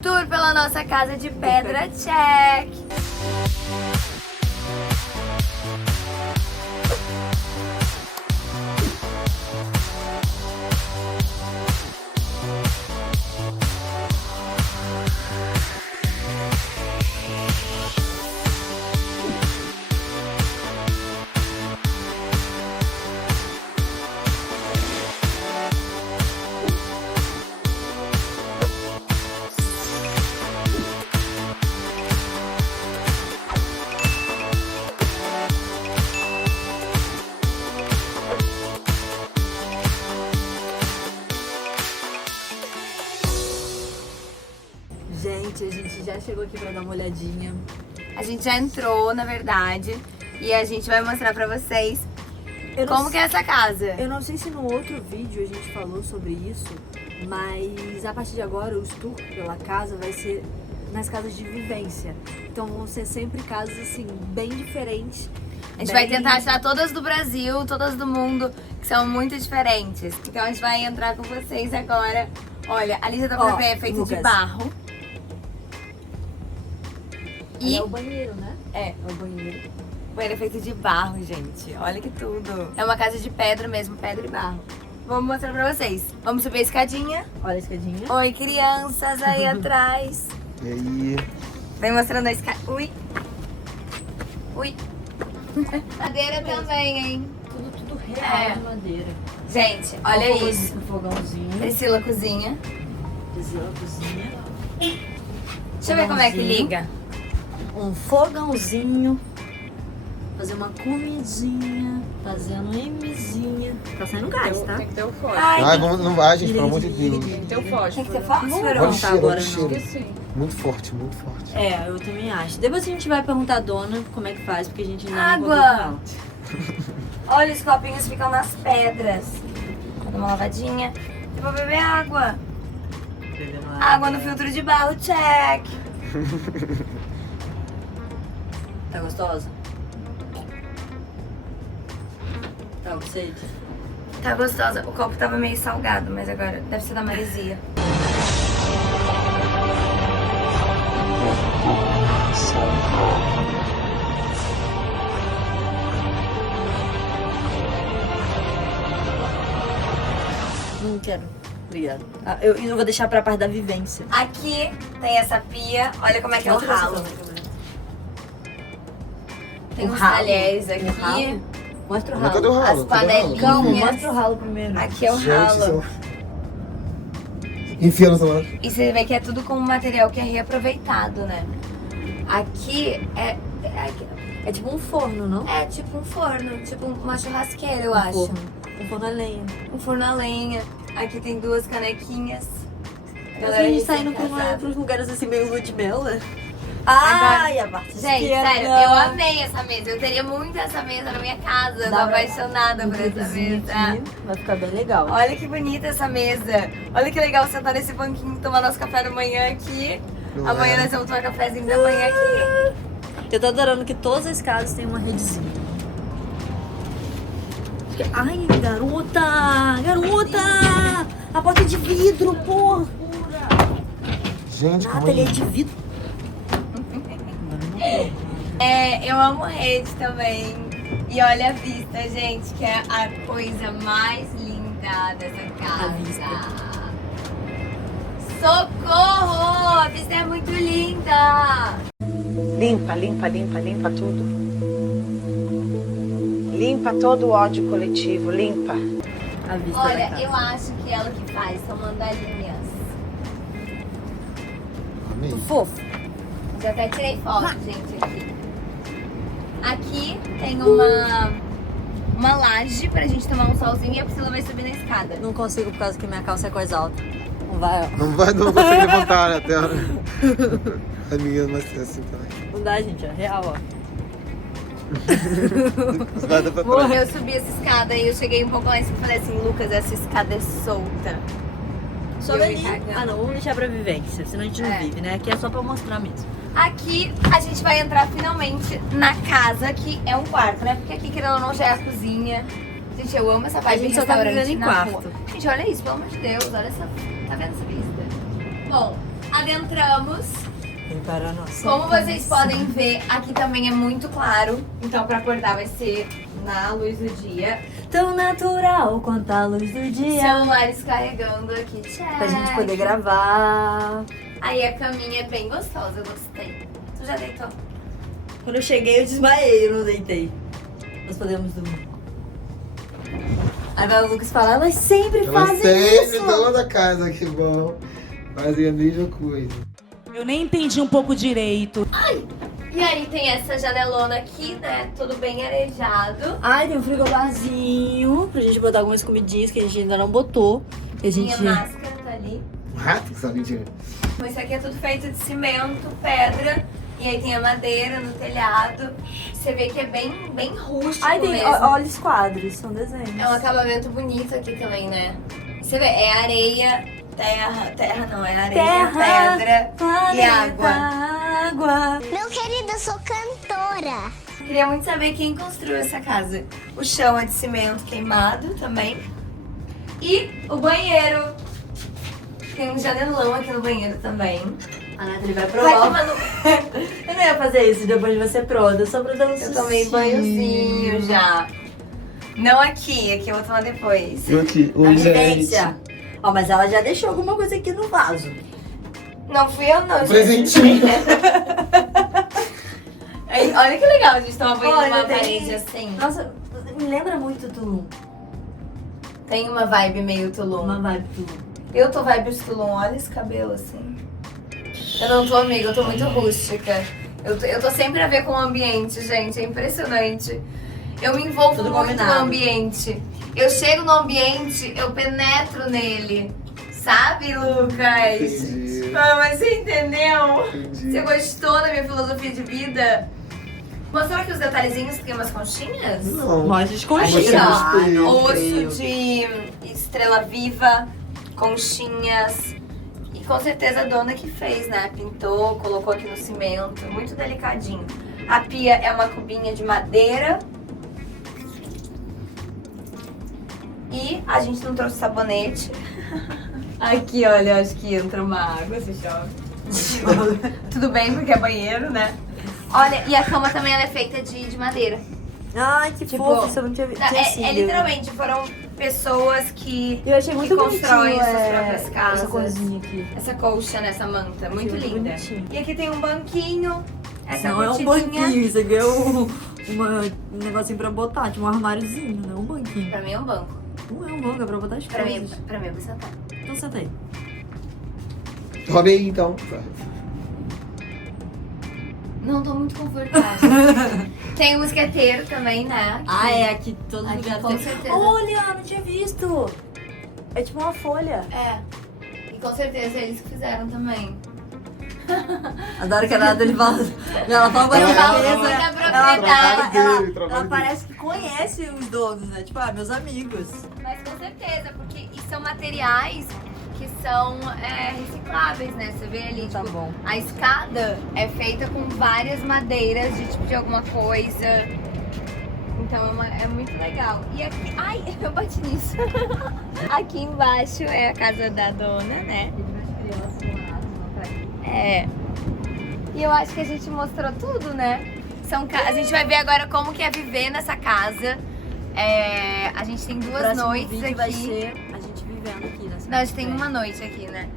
Tour pela nossa casa de pedra, check! Gente, a gente já chegou aqui pra dar uma olhadinha. A gente já entrou, na verdade, e a gente vai mostrar pra vocês como que é essa casa. Eu não sei se no outro vídeo a gente falou sobre isso, mas a partir de agora os tours pela casa vai ser nas casas de vivência. Então vão ser sempre casas assim, bem diferentes. A gente vai tentar achar todas do Brasil, todas do mundo, que são muito diferentes. Então a gente vai entrar com vocês agora. Olha, a lista da bebê é feita de Lucas. barro. E E é o banheiro, né? é É o banheiro. o banheiro é feito de barro, gente. Olha que tudo. É uma casa de pedra mesmo, pedra e barro. Vamos mostrar pra vocês. Vamos subir a escadinha. Olha a escadinha. Oi, crianças aí atrás. E aí? Vem mostrando a escada. Ui. Ui. Madeira também, hein? Tudo real É. de madeira. Gente, olha Um isso. Um fogãozinho. Priscila cozinha. Priscila cozinha. Deixa eu ver como é que Fogãozinho. liga. Um fogãozinho. Fazer uma comidinha. Fazendo Mzinha. Tá saindo gás, tá? Tem que ter o fósforo. Ai, Ai, vamos, não vai, gente, pelo amor de Deus. Tem que ter o tem fósforo. que ter Não fósforo? Olha o perguntar cheiro, olha agora o não. cheiro. Esqueci. Muito forte, muito forte. É, eu também acho. Depois a gente vai perguntar à dona como é que faz, porque a gente ainda não Água. encontrou final. Olha, os copinhos ficam nas pedras. Vou dar uma lavadinha. Eu vou beber água. Água no filtro de barro, check. Tá gostosa? Tá com sede? Tá gostosa. O copo tava meio salgado, mas agora deve ser da maresia. Não quero. Obrigada. Ah, eu vou deixar pra parte da vivência. Aqui tem essa pia. Olha como é que é o Mostra essa ralo. câmera. Tem O uns ralo? talheres O aqui. ralo? Mostra o Mas cadê o ralo. ralo? As Cadê o ralo? panelinhas. Calma, mostra o ralo primeiro. Aqui é o Gente, ralo. isso é... Enfia na tomada. E você vê que é tudo com um material que é reaproveitado, né? Aqui É tipo um forno, não? é tipo um forno, tipo uma churrasqueira, eu Um acho. forno. Um forno a lenha. Um forno a lenha. Aqui tem duas canequinhas. Mas a gente tá indo pros lugares assim meio lua de mel, né? Agora- Ai, a parte Gente, esquerda. sério, eu amei essa mesa. Eu teria muito essa mesa na minha casa. Eu tô Dá pra- apaixonada por essa Vizinho mesa. aqui. Vai ficar bem legal. Olha que bonita essa mesa. Olha que legal sentar nesse banquinho e tomar nosso café da manhã aqui. Não Amanhã é? nós vamos tomar cafezinho da manhã aqui. Eu tô adorando que todas as casas têm uma redezinha. Ai, garota! Garota! A porta é de vidro, porra! Gente, calma Natalie, é aí. de vidro. É, eu amo rede também. E olha a vista, gente, que é a coisa mais linda dessa casa. A vista. Socorro! A vista é muito linda! Limpa, limpa, limpa, limpa tudo. Limpa todo o ódio coletivo, limpa. A vista Olha, da casa. eu acho que ela que faz são mandalinhas. Amei. Fofo. Já até tirei foto, gente, aqui. Aqui tem uma laje pra gente tomar um solzinho e a Priscila vai subir na escada. Não consigo por causa que minha calça é coisa alta. Não vai, ó. Não consigo levantar até. A minha vai ser assim também. Não dá, gente. É real, ó. Vai dar pra trás. Eu subi essa escada e eu cheguei um pouco lá em cima e falei assim, Lucas, essa escada é solta. Sobe Eu ali. me cagando. Ah, não. Vamos deixar pra vivência. Senão a gente não É. vive, né? Aqui é só pra mostrar mesmo. Aqui a gente vai entrar finalmente na casa, que é um quarto, né? Porque aqui, querendo ou não, já é a cozinha. Gente, eu amo essa vibe gente de só tá restaurante vivendo em na quarto. rua. Gente, olha isso, pelo amor de Deus, olha essa... Tá vendo essa vista? Bom, adentramos. Para a nossa Como vocês podem ver, aqui também é muito claro. Então pra acordar vai ser na luz do dia. tão natural quanto a luz do dia. Celulares carregando aqui, check. Pra gente poder gravar. Aí a caminha é bem gostosa, eu gostei. Tu já deitou? Quando eu cheguei, eu desmaiei, eu não deitei. Nós podemos dormir. Aí vai o Lucas falar, elas sempre Ela fazem sempre isso. dona da casa, que bom. Fazem a mesma coisa. Eu nem entendi um pouco direito. E aí tem essa janelona aqui, né? Tudo bem arejado. Ai, tem um frigobarzinho pra gente botar algumas comidinhas que a gente ainda não botou. E a gente... Minha máscara tá ali. Um rato que só mentira. Mas isso aqui é tudo feito de cimento, pedra. E aí tem a madeira no telhado. Você vê que é bem rústico Ai, tem, mesmo. olha os quadros, são desenhos. É um acabamento bonito aqui também, né? Você vê, é areia, terra não, é areia, pedra e água. água. Meu querido, eu sou cantora. Queria muito saber quem construiu essa casa. O chão é de cimento queimado também. E o banheiro. Tem um janelão aqui no banheiro também. A Nathalie vai Vai provar. tomando... Eu não ia fazer isso depois de você pronta, só pra dar um Eu tomei banhozinho já. Não aqui eu vou tomar depois. Eu aqui, Na oi, gente. vivência. Ó, mas ela já deixou alguma coisa aqui no vaso. Não fui eu não, gente. Presentinho. Aí, olha que legal a gente tomar banho Olha, numa tem- parede assim. Nossa, me lembra muito Tulum. Tem uma vibe meio Tulum. Uma vibe Tulum. Eu tô vibes Tulum, olha esse cabelo assim. Eu não tô amiga, eu tô muito rústica. Eu tô sempre a ver com o ambiente, gente, é impressionante. Eu me envolvo Tudo muito combinado. no ambiente. Eu chego no ambiente, eu penetro nele. Sabe, Lucas? Entendi. Ah, mas você entendeu? Entendi. Você gostou da minha filosofia de vida? Mostrou aqui os detalhezinhos, tem umas conchinhas? Não. Mostra as Aí, ó, gostei. osso de estrela viva, conchinhas. E com certeza a dona que fez, né? Pintou, colocou aqui no cimento, muito delicadinho. A pia é uma cubinha de madeira. E a gente não trouxe sabonete. Aqui, olha, acho que entra uma água, se chove. Tudo bem, porque é banheiro, né? Olha, e a cama também ela é feita de madeira. Ai, que Tipo, fofo, você não tinha visto. É literalmente, foram pessoas que Eu achei muito constroem bonitinho, suas próprias casas. essa corzinha aqui. Essa colcha nessa manta, muito Achei muito linda. bonitinho. E aqui tem um banquinho, essa Não é um cortininha. banquinho, isso aqui é um negocinho pra botar, tipo um armáriozinho, não é um banquinho. Pra mim é um banco. Não é um banco, é pra botar as Pra mim, coisas. pra mim eu vou sentar. Então senta aí. Roube aí, então. Não tô muito confortável. Tem o mosqueteiro também, né? Ah, é, aqui todos os Aqui, lugares com tem. certeza. Olha, não tinha visto. É tipo uma folha. É. E com certeza eles que fizeram também. Adoro que a Nathalie fala. Ela fala Eu falo beleza. muita Ela, propriedade. Trabalho dele. ela parece que conhece os donos, né? Tipo, meus amigos. Mas com certeza, porque isso são materiais que são recicláveis, né? Você vê ali, Tá tipo, bom. a escada é feita com várias madeiras de tipo de alguma coisa. Então é muito legal. E aqui. Ai, eu bati nisso. Aqui embaixo é a casa da dona, né? É. E eu acho que a gente mostrou tudo, né? A gente vai ver agora como que é viver nessa casa. A gente tem duas Próximo noites vídeo aqui. vai ser a gente vivendo aqui nessa Não, a gente tem uma noite aqui, né?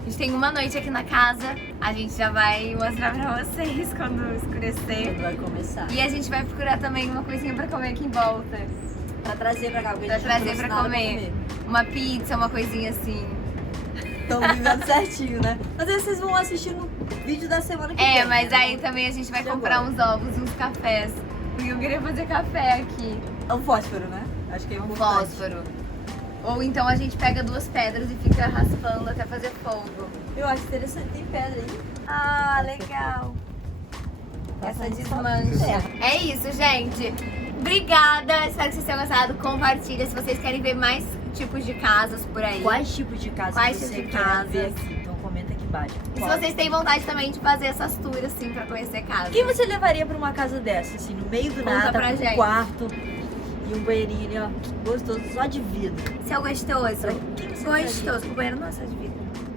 A gente tem uma noite aqui na casa. A gente já vai mostrar pra vocês quando escurecer. Quando vai começar. E a gente vai procurar também uma coisinha pra comer aqui em volta. Pra trazer pra cá, porque Pra a gente trazer não trouxe pra nada comer. Uma pizza, uma coisinha assim. Estão vivendo certinho, né? Mas aí vocês vão assistir no vídeo da semana que vem. Mas né? aí também a gente vai De comprar agora. uns ovos e uns cafés. Porque eu queria fazer café aqui. É um fósforo, né? Acho que é Um importante. fósforo. Ou então a gente pega duas pedras e fica raspando até fazer fogo. Eu acho interessante. Tem pedra aí. Ah, legal. Essa Bastante desmancha. É isso, gente. Obrigada. Espero que vocês tenham gostado. Compartilha se vocês querem ver mais tipos de casas por aí. Quais tipos de casas Quais você tipos de quer casas? ver aqui? Então comenta aqui embaixo. E se vocês têm vontade também de fazer essas tours, assim, pra conhecer casas. Quem você levaria pra uma casa dessa, assim, no meio do Conta nada, pra com gente. um quarto e um banheirinho ali, ó, gostoso, só de vidro. Seu gostoso. Quem você levaria? Gostoso. O banheiro não é só de vidro.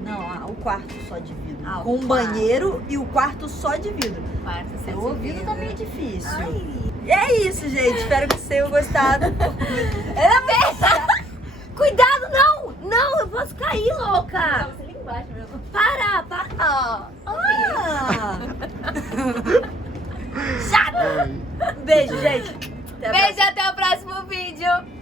Não, o quarto só de vidro. Ah, o com um quarto. banheiro e o quarto só de vidro. Quarto, só Seu de ouvido vidro. tá meio difícil. Ai. E é isso, gente. Espero que vocês tenham gostado. Cuidado, não! Não, eu posso cair, louca! Você ali embaixo mesmo. Para! Ah. Chato! Beijo, gente. Até a Beijo, até o próximo vídeo!